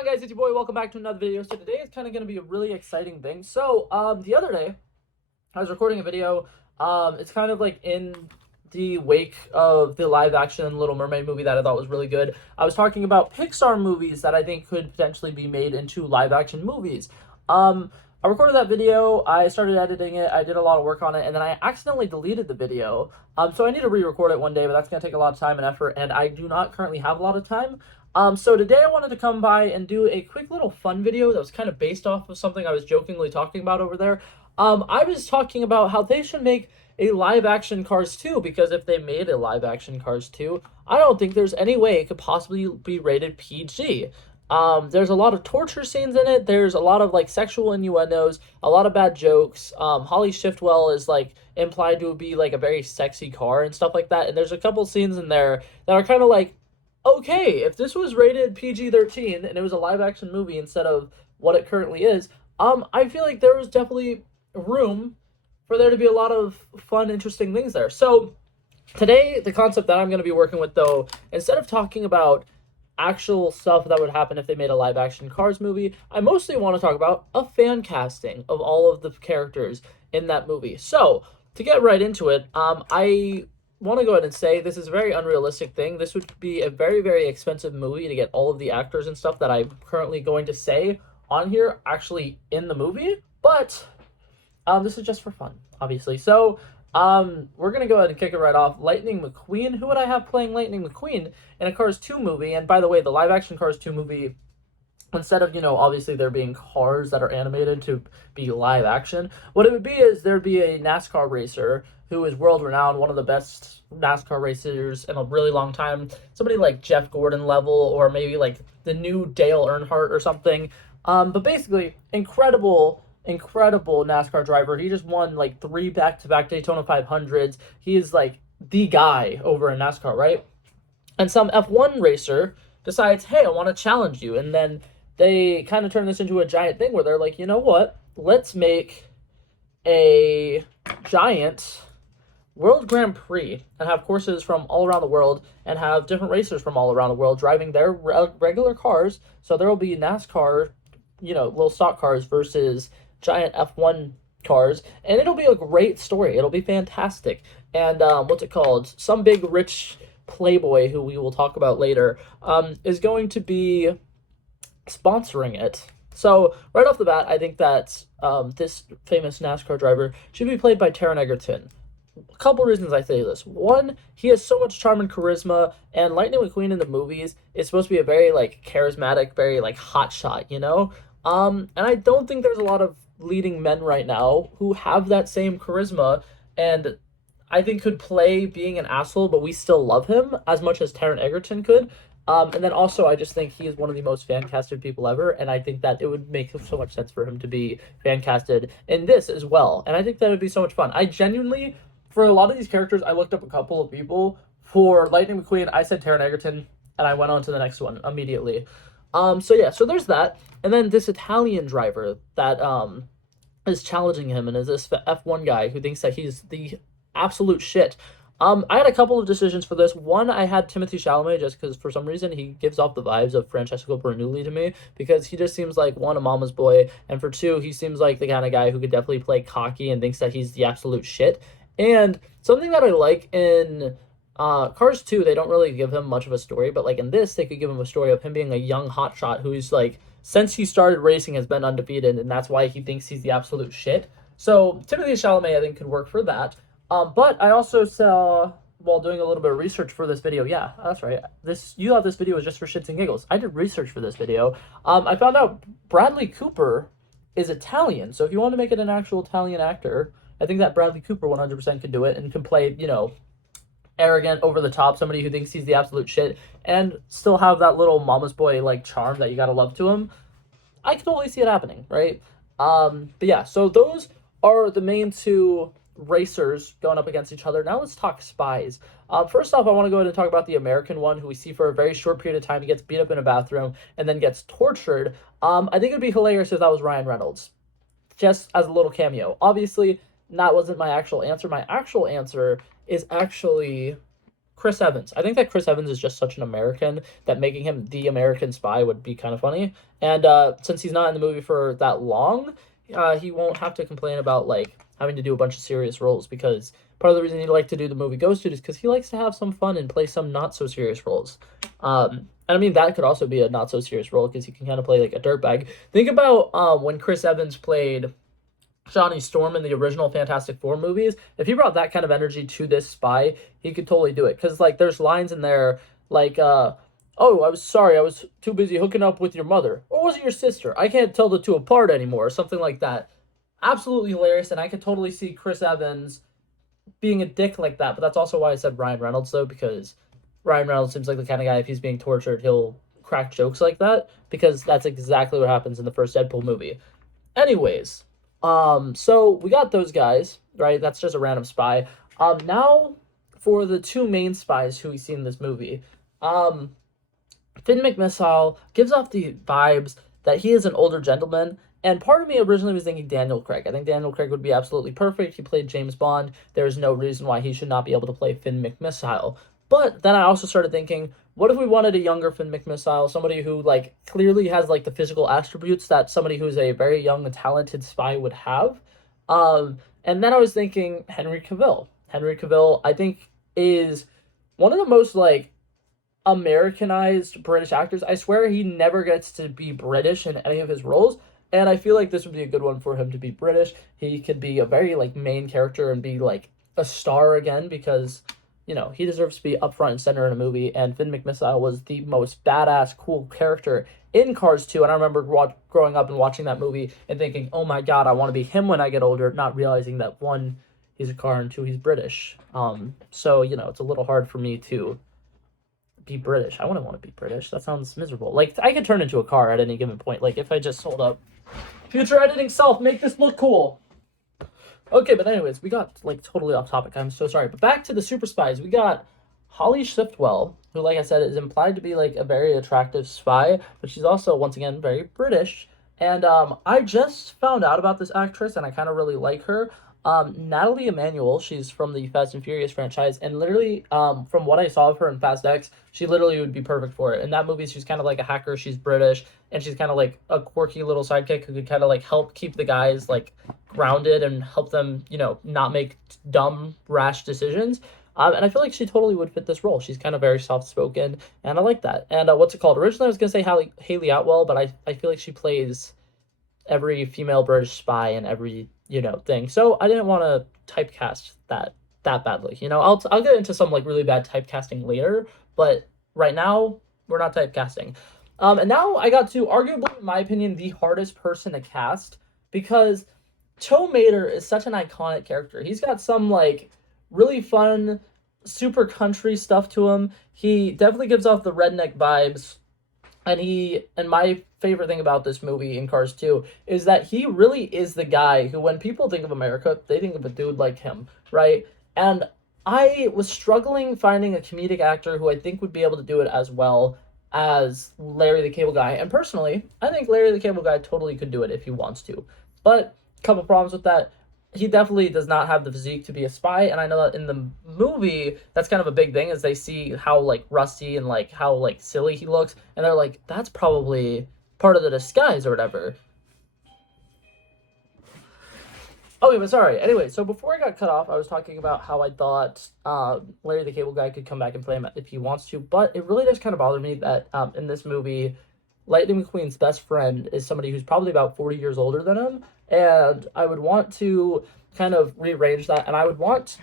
on, guys? It's your boy. Welcome back to another video. So today is kind of going to be a really exciting thing. So the other day I was recording a video. It's kind of like in the wake of the live action Little Mermaid movie that I thought was really good. I was talking about Pixar movies that I think could potentially be made into live action movies. I recorded that video, I started editing it, I did a lot of work on it, and then I accidentally deleted the video. So I need to re-record it one day, but that's going to take a lot of time and effort, and I do not currently have a lot of time. So today I wanted to come by and do a quick little fun video that was kind of based off of something I was jokingly talking about over there. I was talking about how they should make a live-action Cars 2, because if they made a live-action Cars 2, I don't think there's any way it could possibly be rated PG. There's a lot of torture scenes in it. There's a lot of like sexual innuendos, a lot of bad jokes. Holly Shiftwell is like implied to be like a very sexy car and stuff like that. And there's a couple scenes in there that are kind of like, okay, if this was rated PG-13 and it was a live action movie instead of what it currently is, I feel like there was definitely room for there to be a lot of fun, interesting things there. So today, the concept that I'm going to be working with, though, instead of talking about actual stuff that would happen if they made a live action Cars movie, I mostly want to talk about a fan casting of all of the characters in that movie. So to get right into it, I want to go ahead and say this is a very unrealistic thing. This would be a very, very expensive movie to get all of the actors and stuff that I'm currently going to say on here actually in the movie, but this is just for fun, obviously. So we're gonna go ahead and kick it right off. Lightning McQueen. Who would I have playing Lightning McQueen in a Cars 2 movie? And by the way, the live action Cars 2 movie, instead of, obviously there being cars that are animated to be live action, what it would be is there'd be a NASCAR racer who is world renowned, one of the best NASCAR racers in a really long time. Somebody like Jeff Gordon level, or maybe like the new Dale Earnhardt or something. But basically, incredible NASCAR driver. He just won like 3 back-to-back Daytona 500s. He is like the guy over in NASCAR, right? And some F1 racer decides, hey, I want to challenge you. And then they kind of turn this into a giant thing where they're like, you know what? Let's make a giant World Grand Prix and have courses from all around the world and have different racers from all around the world driving their regular cars. So there will be NASCAR, little stock cars versus giant F1 cars, and it'll be a great story. It'll be fantastic. And what's it called? Some big rich playboy who we will talk about later is going to be sponsoring it. So right off the bat, I think that this famous NASCAR driver should be played by Taron Egerton. A couple reasons I say this. One, he has so much charm and charisma, and Lightning McQueen in the movies is supposed to be a very like charismatic, very like hotshot, and I don't think there's a lot of leading men right now who have that same charisma, and I think could play being an asshole, but we still love him as much as Taron Egerton could. And then also, I just think he is one of the most fan-casted people ever, and I think that it would make so much sense for him to be fan-casted in this as well. And I think that would be so much fun. I genuinely, for a lot of these characters, I looked up a couple of people. For Lightning McQueen, I said Taron Egerton, and I went on to the next one immediately. So there's that. And then this Italian driver that is challenging him, and is this F1 guy who thinks that he's the absolute shit. I had a couple of decisions for this. One, I had Timothée Chalamet just because for some reason he gives off the vibes of Francesco Bernoulli to me, because he just seems like, one, a mama's boy, and for two, he seems like the kind of guy who could definitely play cocky and thinks that he's the absolute shit. And something that I like in Cars 2, they don't really give him much of a story, but like in this, they could give him a story of him being a young hotshot who's like, since he started racing, has been undefeated, and that's why he thinks he's the absolute shit. So Timothée Chalamet, I think, could work for that. But I also saw, while doing a little bit of research for this video, yeah, that's right, you thought this video was just for shits and giggles. I did research for this video. I found out Bradley Cooper is Italian, so if you want to make it an actual Italian actor, I think that Bradley Cooper 100% could do it and can play, arrogant, over the top, somebody who thinks he's the absolute shit, and still have that little mama's boy like charm that you gotta love to him. I can totally see it happening, right? But yeah, so those are the main two racers going up against each other. Now let's talk spies. First off, I want to go ahead and talk about the American one, who we see for a very short period of time. He gets beat up in a bathroom and then gets tortured. I think it'd be hilarious if that was Ryan Reynolds, just as a little cameo. Obviously, that wasn't my actual answer. My actual answer is actually Chris Evans. I think that Chris Evans is just such an American that making him the American spy would be kind of funny. And since he's not in the movie for that long, he won't have to complain about like having to do a bunch of serious roles, because part of the reason he liked to do the movie Ghost Dude is because he likes to have some fun and play some not so serious roles. And I mean, that could also be a not so serious role because he can kind of play like a dirtbag. Think about when Chris Evans played Johnny Storm in the original Fantastic Four movies. If he brought that kind of energy to this spy, he could totally do it. Because like there's lines in there like, "Oh, I was sorry, I was too busy hooking up with your mother, or was it your sister? I can't tell the two apart anymore," or something like that. Absolutely hilarious, and I could totally see Chris Evans being a dick like that. But that's also why I said Ryan Reynolds, though, because Ryan Reynolds seems like the kind of guy, if he's being tortured, he'll crack jokes like that, because that's exactly what happens in the first Deadpool movie. Anyways, so we got those guys, right? That's just a random spy. Now for the two main spies who we see in this movie. Finn McMissile gives off the vibes that he is an older gentleman, and part of me originally was thinking Daniel Craig. I think Daniel Craig would be absolutely perfect. He played James Bond. There is no reason why he should not be able to play Finn McMissile. But then I also started thinking, what if we wanted a younger Finn McMissile, somebody who like clearly has like the physical attributes that somebody who's a very young and talented spy would have? And then I was thinking Henry Cavill. Henry Cavill, I think, is one of the most like Americanized British actors. I swear he never gets to be British in any of his roles. And I feel like this would be a good one for him to be British. He could be a very like main character and be like a star again, because he deserves to be up front and center in a movie, and Finn McMissile was the most badass, cool character in Cars 2, and I remember growing up and watching that movie and thinking, oh my god, I want to be him when I get older, not realizing that, one, he's a car, and two, he's British. So, it's a little hard for me to be British. I wouldn't want to be British. That sounds miserable. Like, I could turn into a car at any given point. Like, if I just hold up, future editing self, make this look cool. Okay, but anyways, we got, like, totally off topic. I'm so sorry. But back to the super spies. We got Holly Shiftwell, who, like I said, is implied to be, like, a very attractive spy, but she's also, once again, very British. And I just found out about this actress, and I kind of really like her. Natalie Emanuel, she's from the Fast and Furious franchise, and literally, from what I saw of her in Fast X, she literally would be perfect for it. In that movie, she's kind of like a hacker, she's British, and she's kind of like a quirky little sidekick who could kind of like help keep the guys like grounded and help them, not make dumb, rash decisions. And I feel like she totally would fit this role. She's kind of very soft-spoken, and I like that. And what's it called? Originally, I was going to say Haley Atwell, but I feel like she plays every female British spy in every thing. So I didn't want to typecast that badly. I'll get into some like really bad typecasting later, but right now we're not typecasting. And now I got to arguably, in my opinion, the hardest person to cast, because Tow Mater is such an iconic character. He's got some like really fun, super country stuff to him. He definitely gives off the redneck vibes. And my favorite thing about this movie in Cars 2 is that he really is the guy who, when people think of America, they think of a dude like him, right? And I was struggling finding a comedic actor who I think would be able to do it as well as Larry the Cable Guy. And personally, I think Larry the Cable Guy totally could do it if he wants to. But a couple problems with that. He definitely does not have the physique to be a spy, and I know that in the movie, that's kind of a big thing, is they see how, like, rusty and, like, how, like, silly he looks, and they're like, that's probably part of the disguise or whatever. Okay, but sorry. Anyway, so before I got cut off, I was talking about how I thought Larry the Cable Guy could come back and play him if he wants to, but it really does kind of bother me that in this movie, Lightning McQueen's best friend is somebody who's probably about 40 years older than him, and I would want to kind of rearrange that, and I would want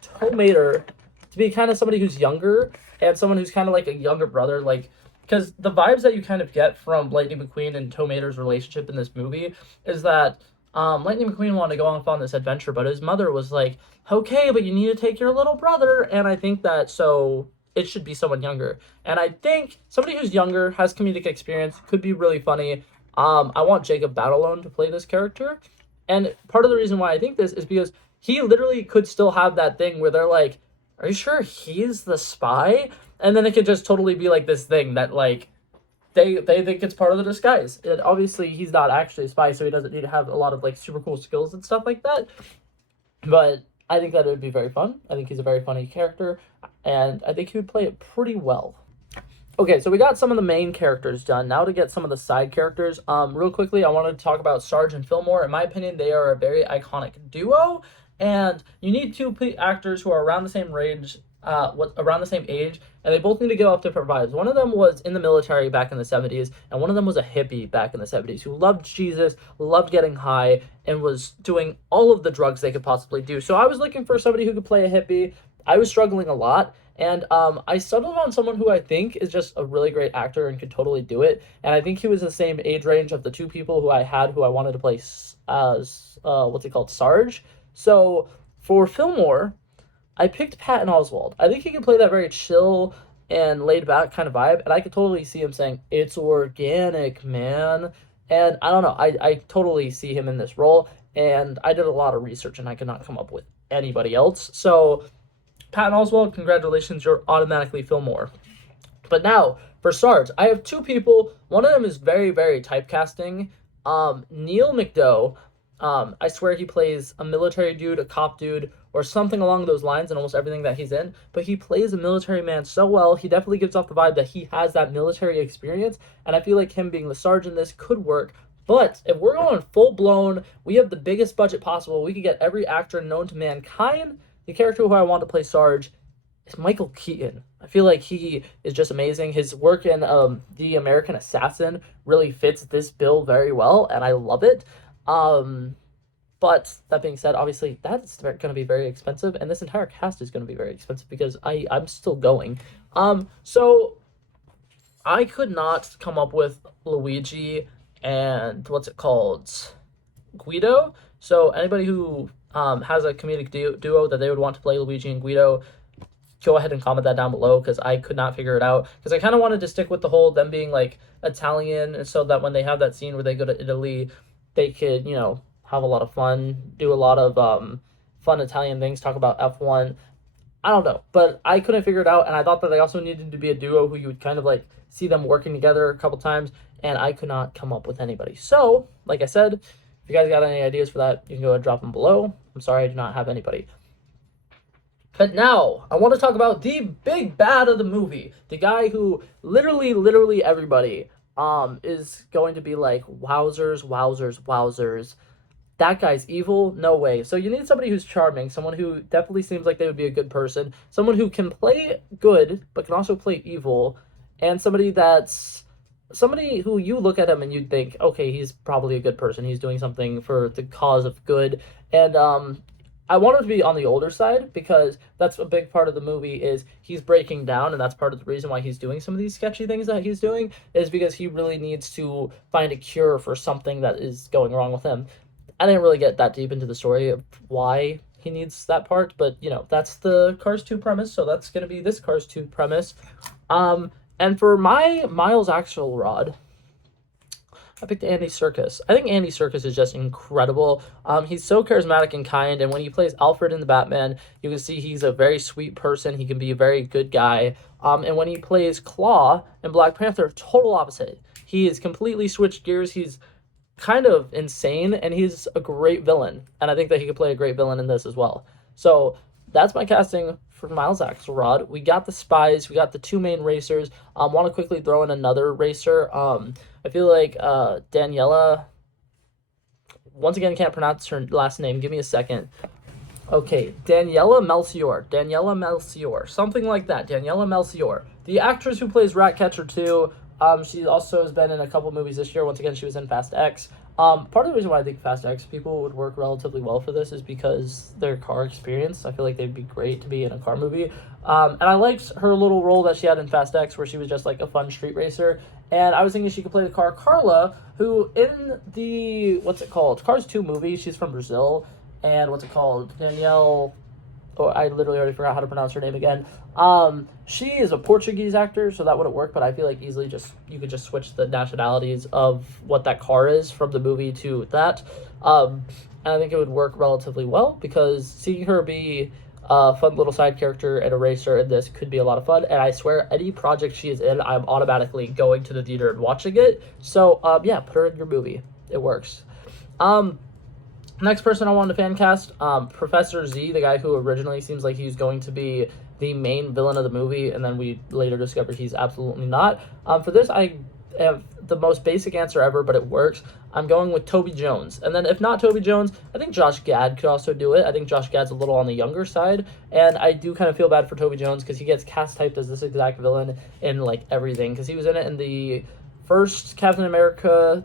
Tow Mater to be kind of somebody who's younger, and someone who's kind of like a younger brother, like, because the vibes that you kind of get from Lightning McQueen and Tow Mater's relationship in this movie is that Lightning McQueen wanted to go off on this adventure, but his mother was like, okay, but you need to take your little brother, and I think that, so it should be someone younger. And I think somebody who's younger, has comedic experience, could be really funny. I want Jacob Batalon to play this character. And part of the reason why I think this is because he literally could still have that thing where they're like, are you sure he's the spy? And then it could just totally be like this thing that like, they think it's part of the disguise. And obviously he's not actually a spy, so he doesn't need to have a lot of like super cool skills and stuff like that. But I think that it would be very fun. I think he's a very funny character, and I think he would play it pretty well. Okay, so we got some of the main characters done. Now to get some of the side characters. Real quickly, I wanted to talk about Sarge and Fillmore. In my opinion, they are a very iconic duo, and you need two actors who are around the same range, around the same age, and they both need to give off different vibes. One of them was in the military back in the 70s, and one of them was a hippie back in the 70s who loved Jesus, loved getting high, and was doing all of the drugs they could possibly do. So I was looking for somebody who could play a hippie. I was struggling a lot. And I settled on someone who I think is just a really great actor and could totally do it. And I think he was the same age range of the two people who I had who I wanted to play as, Sarge. So for Fillmore, I picked Patton Oswalt. I think he can play that very chill and laid back kind of vibe. And I could totally see him saying, "It's organic, man." And I don't know, I totally see him in this role. And I did a lot of research and I could not come up with anybody else. So Patton Oswalt, congratulations, you're automatically Fillmore. But now, for Sarge, I have two people. One of them is very, very typecasting. Neil McDough, I swear he plays a military dude, a cop dude, or something along those lines in almost everything that he's in. But he plays a military man so well, he definitely gives off the vibe that he has that military experience. And I feel like him being the Sarge in this could work. But if we're going full blown, we have the biggest budget possible. We could get every actor known to mankind. The character who I want to play Sarge is Michael Keaton. I feel like he is just amazing. His work in The American Assassin really fits this bill very well, and I love it. But that being said, obviously that's going to be very expensive, and this entire cast is going to be very expensive because I'm still going. So I could not come up with Luigi and Guido. So anybody who has a comedic duo that they would want to play Luigi and Guido, go ahead and comment that down below because I could not figure it out. Because I kind of wanted to stick with the whole them being like Italian, and so that when they have that scene where they go to Italy, they could, have a lot of fun, do a lot of fun Italian things, talk about F1. I don't know, but I couldn't figure it out, and I thought that they also needed to be a duo who you would kind of like see them working together a couple times, and I could not come up with anybody. So, like I said, if you guys got any ideas for that, you can go ahead and drop them below. I'm sorry I do not have anybody. But now, I want to talk about the big bad of the movie. The guy who literally everybody is going to be like, wowzers, wowzers, wowzers. That guy's evil? No way. So you need somebody who's charming, someone who definitely seems like they would be a good person, someone who can play good, but can also play evil, and somebody who you look at him and you'd think, okay, he's probably a good person. He's doing something for the cause of good. And I want him to be on the older side because that's a big part of the movie is he's breaking down, and that's part of the reason why he's doing some of these sketchy things that he's doing is because he really needs to find a cure for something that is going wrong with him. I didn't really get that deep into the story of why he needs that part, but that's the Cars 2 premise, so that's going to be this Cars 2 premise. And for my Miles Axelrod, I picked Andy Serkis. I think Andy Serkis is just incredible. He's so charismatic and kind, and when he plays Alfred in the Batman, you can see he's a very sweet person. He can be a very good guy. And when he plays Claw in Black Panther, total opposite. He is completely switched gears. He's kind of insane, and he's a great villain. And I think that he could play a great villain in this as well. So that's my casting for Miles Axelrod. We got the spies. We got the two main racers. Want to quickly throw in another racer. I feel like Daniela, once again, can't pronounce her last name. Give me a second. Okay, Daniela Melchior, something like that. Daniela Melchior, the actress who plays Ratcatcher 2. She also has been in a couple movies this year. Once again, she was in Fast X. Part of the reason why I think Fast X people would work relatively well for this is because their car experience. I feel like they'd be great to be in a car movie. And I liked her little role that she had in Fast X where she was just like a fun street racer. And I was thinking she could play the car Carla, who in the, Cars 2 movie, she's from Brazil. And Danielle, I literally already forgot how to pronounce her name again. She is a Portuguese actor, so that wouldn't work, but I feel like easily you could just switch the nationalities of what that car is from the movie to that. And I think it would work relatively well because seeing her be a fun little side character and a racer in this could be a lot of fun. And I swear, any project she is in, I'm automatically going to the theater and watching it. So, yeah, put her in your movie. It works. Next person I wanted to fan cast, Professor Z, the guy who originally seems like he's going to be the main villain of the movie, and then we later discovered he's absolutely not. For this, I have the most basic answer ever, but it works. I'm going with Toby Jones. And then if not Toby Jones, I think Josh Gad could also do it. I think Josh Gad's a little on the younger side, and I do kind of feel bad for Toby Jones because he gets cast typed as this exact villain in like everything, because he was in it in the first Captain America,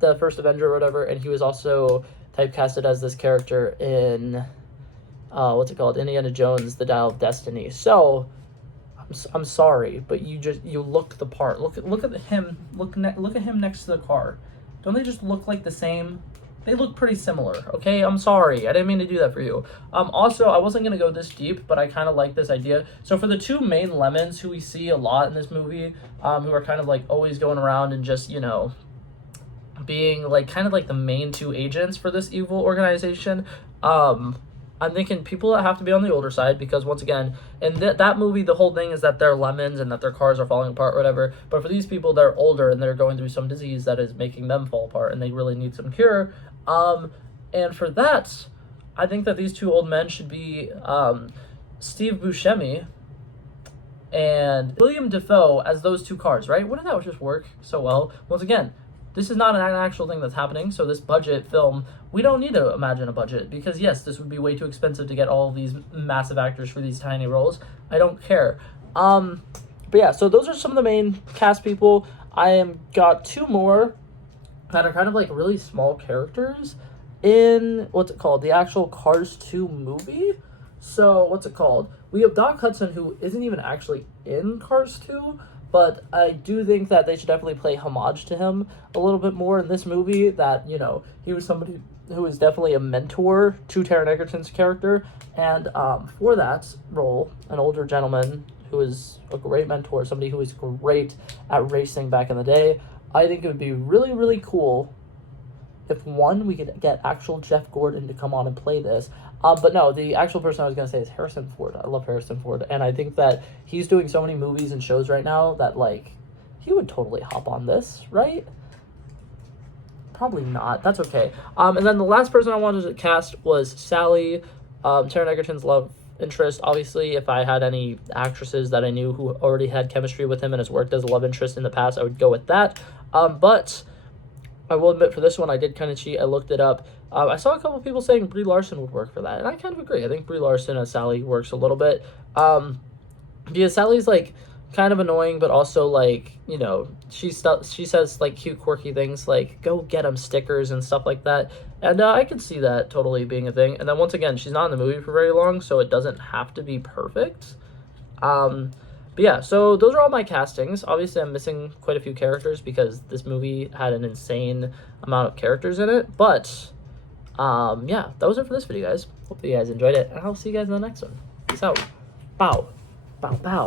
the first Avenger or whatever, and he was also typecasted as this character in what's it called, Indiana Jones, The Dial of Destiny. So I'm sorry, but you look the part. Look at him. Look at him next to the car. Don't they just look like the same? They look pretty similar. Okay, I'm sorry. I didn't mean to do that for you. Also, I wasn't gonna go this deep, but I kind of like this idea. So for the two main lemons who we see a lot in this movie, who are kind of like always going around and just, you know, being like kind of like the main two agents for this evil organization, I'm thinking people that have to be on the older side, because once again, in that movie, the whole thing is that they're lemons and that their cars are falling apart or whatever. But for these people, they're older and they're going through some disease that is making them fall apart and they really need some cure. And for that, I think that these two old men should be Steve Buscemi and William Dafoe as those two cars, right? Wouldn't that just work so well? Once again, this is not an actual thing that's happening, so this budget film, we don't need to imagine a budget, because yes, this would be way too expensive to get all of these massive actors for these tiny roles. I don't care. But yeah, so those are some of the main cast people. I am got two more that are kind of like really small characters in, what's it called, the actual Cars 2 movie. So, what's it called? We have Doc Hudson, who isn't even actually in Cars 2, but I do think that they should definitely pay homage to him a little bit more in this movie, that, you know, he was somebody who was definitely a mentor to Taron Egerton's character, and for that role, an older gentleman who is a great mentor, somebody who was great at racing back in the day. I think it would be really, really cool if, one, we could get actual Jeff Gordon to come on and play this. But no, the actual person I was going to say is Harrison Ford. I love Harrison Ford, and I think that he's doing so many movies and shows right now that, like, he would totally hop on this, right? Probably not. That's okay. And then the last person I wanted to cast was Sally, Taron Egerton's love interest. Obviously, if I had any actresses that I knew who already had chemistry with him and has worked as a love interest in the past, I would go with that. But I will admit, for this one, I did kind of cheat. I looked it up. I saw a couple of people saying Brie Larson would work for that, and I kind of agree. I think Brie Larson as Sally works a little bit, because Sally's, like, kind of annoying, but also, like, you know, she says, like, cute, quirky things, like, go get them stickers and stuff like that, and I could see that totally being a thing. And then, once again, she's not in the movie for very long, so it doesn't have to be perfect. But yeah, so those are all my castings. Obviously, I'm missing quite a few characters because this movie had an insane amount of characters in it. But, yeah, that was it for this video, guys. Hope you guys enjoyed it, and I'll see you guys in the next one. Peace out. Bow. Bow, bow.